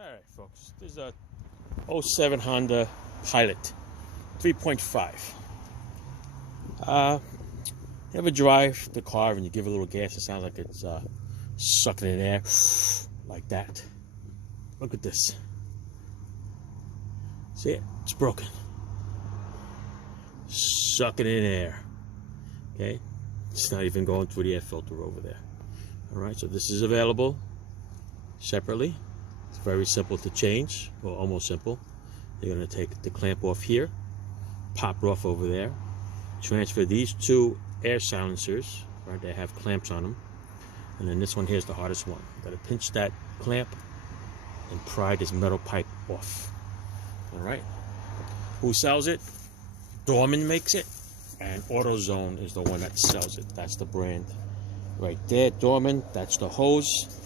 Alright folks, this is a 07 Honda Pilot 3.5. You ever drive the car and you give it a little gas, it sounds like it's sucking in air like that. Look at this. See it? It's broken. Sucking in air. Okay? It's not even going through the air filter over there. Alright, so this is available separately. It's very simple to change, or almost simple. You're going to take the clamp off here, pop it off over there, transfer these two air silencers, right? They have clamps on them, and then this one here's the hardest one. Got to pinch that clamp and pry this metal pipe off. All right. Who sells it? Dorman makes it, and AutoZone is the one that sells it. That's the brand right there. Dorman. That's the hose.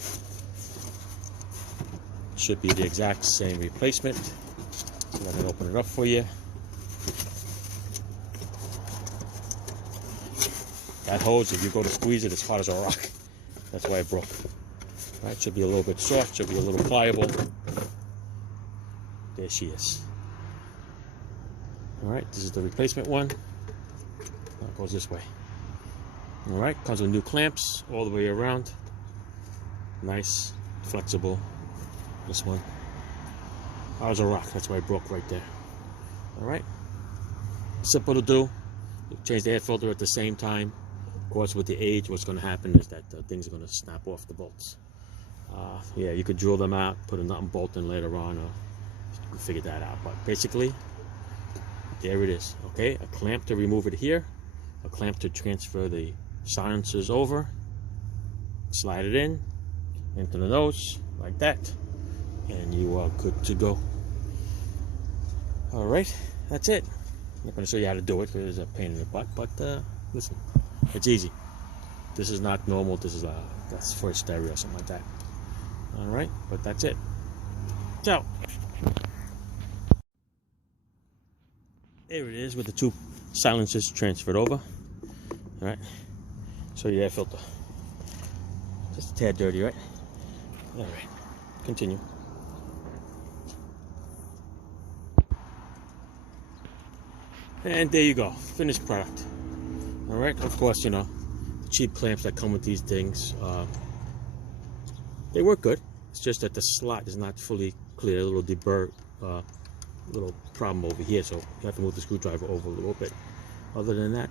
Should be the exact same replacement. So let me open it up for you. That hose, if you go to squeeze it, it's hard as a rock. That's why it broke. All right, should be a little bit soft, should be a little pliable. There she is. All right, this is the replacement one. It goes this way. All right, comes with new clamps all the way around. Nice, flexible. This one, hard as a rock. That's why it broke right there. All right, simple to do. You change the air filter at the same time. Of course, with the age, what's going to happen is that things are going to snap off the bolts. Yeah, you could drill them out, put a nut and bolt in later on, or you can figure that out. But basically, there it is. Okay, a clamp to remove it here, a clamp to transfer the silencers over. Slide it in into the nose like that. And you are good to go. All right, that's it. I'm not going to show you how to do it because it's a pain in the butt, but listen, it's easy. This is not normal. This is that's for a stereo or something like that. All right, but that's it. Ciao. There it is with the two silencers transferred over. All right, show you the air filter. Just a tad dirty, right? All right, continue. And there you go, finished product. All right, of course, you know, the cheap clamps that come with these things, they work good. It's just that the slot is not fully clear, a little deburr, little problem over here, so you have to move the screwdriver over a little bit. Other than that,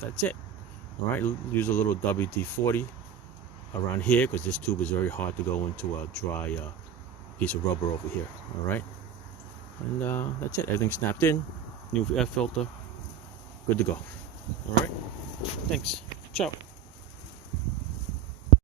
that's it. All right, use a little WD-40 around here because this tube is very hard to go into a dry piece of rubber over here. All right, and that's it. Everything snapped in. New air filter, good to go. All right, thanks. Ciao.